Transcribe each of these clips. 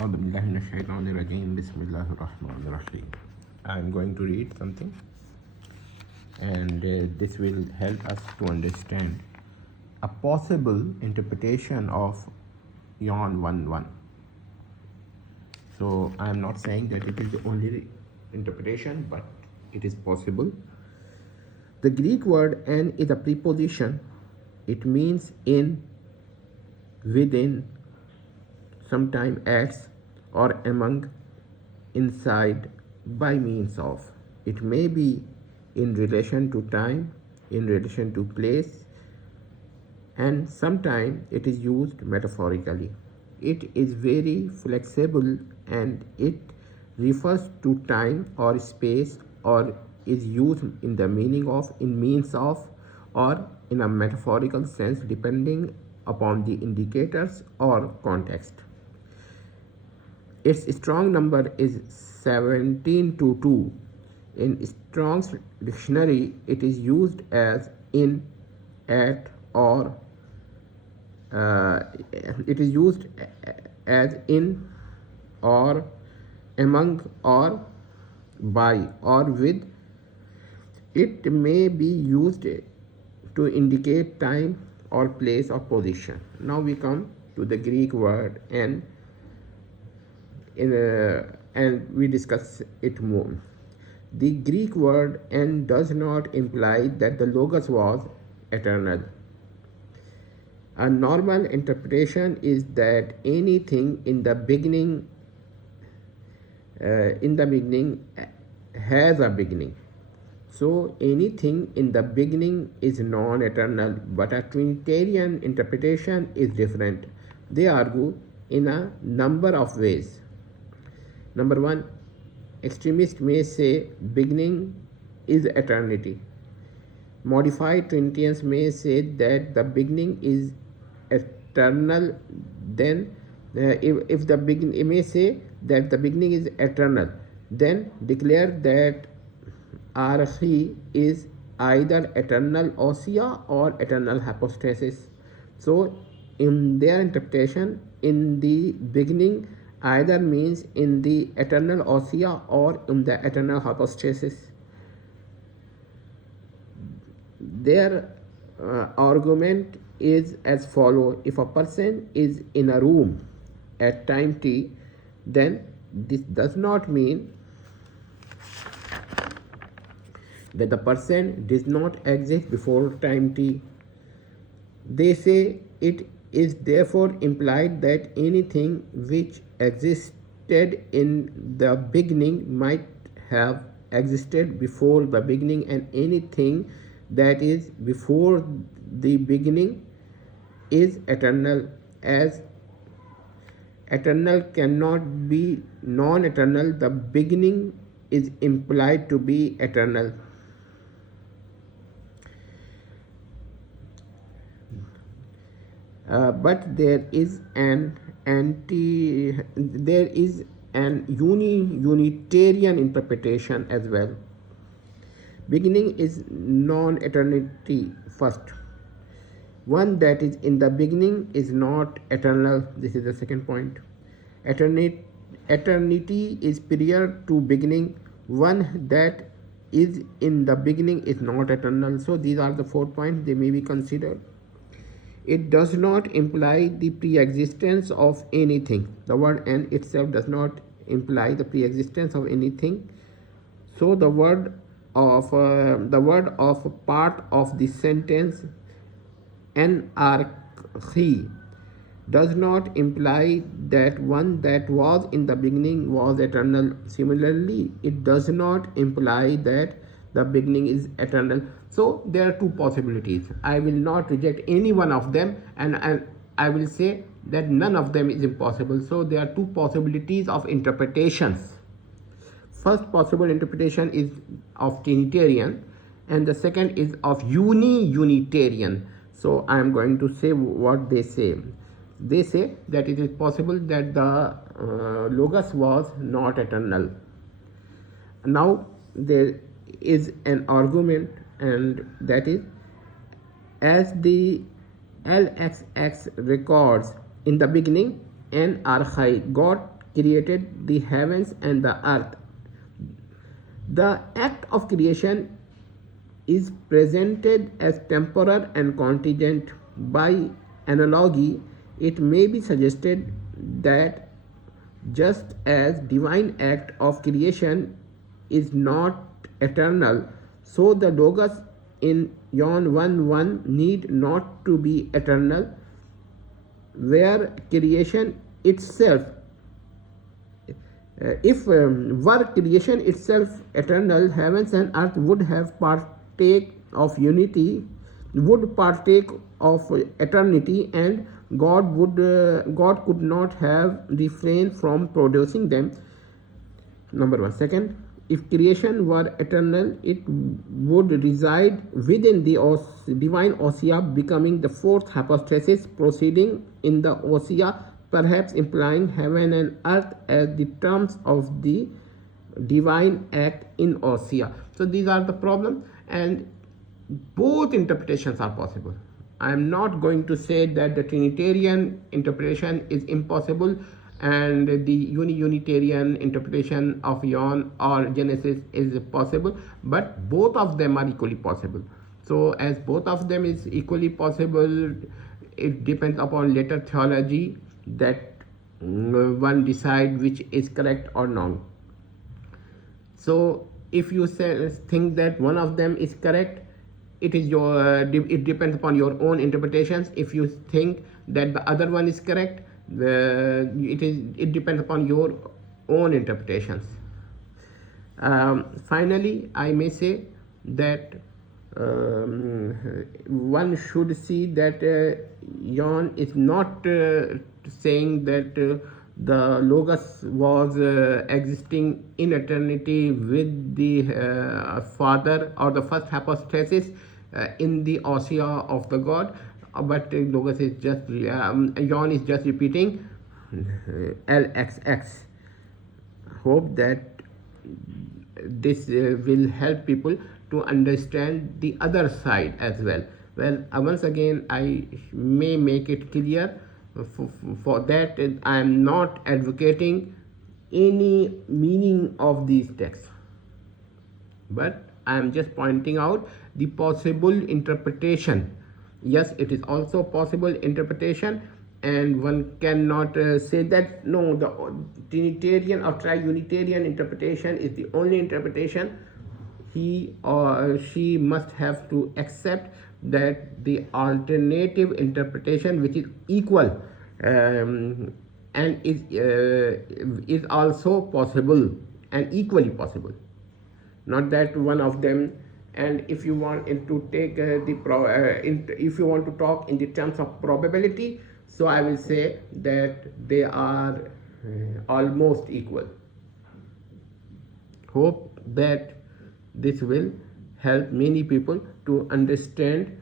أعوذ بالله من الشيطان الرجيم بسم الله الرحمن الرحيم. I'm going to read something and this will help us to understand a possible interpretation of Yon 1:1. So I am not saying that it is the only interpretation, but it is possible. The Greek word "en" is a preposition. It means in, within, sometimes as, or among, inside, by means of. It may be in relation to time, in relation to place, and sometimes it is used metaphorically. It is very flexible and it refers to time or space, or is used in the meaning of, in means of, or in a metaphorical sense depending upon the indicators or context. Its strong number is 17 to 2. In Strong's dictionary, it is used as in, at, or it is used as in, or among, or by, or with. It may be used to indicate time or place or position. Now we come to the Greek word "en", and we discuss it more. The Greek word "en" does not imply that the Logos was eternal. A normal interpretation is that anything in the beginning has a beginning. So anything in the beginning is non-eternal, but a Trinitarian interpretation is different. They argue in a number of ways. Number one, extremists may say beginning is eternity. Modified Trinitarians may say that the beginning is eternal. Then if the beginning, it may say that the beginning is eternal, then declare that ἀρχῇ is either eternal ousia or eternal hypostasis. So in their interpretation, in the beginning either means in the eternal ousia or in the eternal hypostasis. Their argument is as follows: if a person is in a room at time t, then this does not mean that the person does not exist before time t. They say it is therefore implied that anything which existed in the beginning might have existed before the beginning, and anything that is before the beginning is eternal, as eternal cannot be non-eternal. The beginning is implied to be eternal. But there is an Unitarian interpretation as well. Beginning is non-eternity first. One that is in the beginning is not eternal. This is the second point. Eternity is prior to beginning. One that is in the beginning is not eternal. So these are the 4 points they may be considered. It does not imply the pre-existence of anything. The word "en" itself does not imply the pre-existence of anything. So the word of part of the sentence "en ἀρχῇ" does not imply that one that was in the beginning was eternal. Similarly, it does not imply that the beginning is eternal. So there are two possibilities. I will not reject any one of them, and I will say that none of them is impossible. So there are two possibilities of interpretations. First possible interpretation is of Trinitarian, and the second is of Unitarian. So I am going to say what they say. They say that it is possible that the Logos was not eternal. Now there is an argument, and that is, as the LXX records, in the beginning, "en ἀρχῇ," God created the heavens and the earth. The act of creation is presented as temporal and contingent. By analogy, it may be suggested that just as divine act of creation is not eternal, so the Logos in John 1:1 need not to be eternal, where creation itself if were creation itself eternal, heavens and earth would have partake of unity, would partake of eternity, and God could not have refrained from producing them. Number one. Second, if creation were eternal, it would reside within the divine ousia, becoming the fourth hypostasis, proceeding in the ousia, perhaps implying heaven and earth as the terms of the divine act in ousia. So these are the problems, and both interpretations are possible. I am not going to say that the Trinitarian interpretation is impossible and the Unitarian interpretation of John or Genesis is possible, but both of them are equally possible. So as both of them is equally possible, it depends upon later theology that one decide which is correct or not. So if you think that one of them is correct, it depends upon your own interpretations. If you think that the other one is correct, it depends upon your own interpretations. Finally, I may say that one should see that John is not saying that the Logos was existing in eternity with the Father or the first hypostasis in the ousia of the God, but Logos is just John is just repeating LXX. Hope that this will help people to understand the other side as well. Well, once again, I may make it clear for that I am not advocating any meaning of these texts, but I am just pointing out the possible interpretation. Yes, it is also possible interpretation, and one cannot say that no, the Trinitarian or Triunitarian interpretation is the only interpretation. He or she must have to accept that the alternative interpretation, which is equal and is also possible and equally possible, not that one of them. And if you want to take if you want to talk in the terms of probability, so I will say that they are almost equal. Hope that this will help many people to understand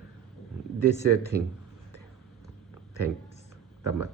this thing. Thanks so much.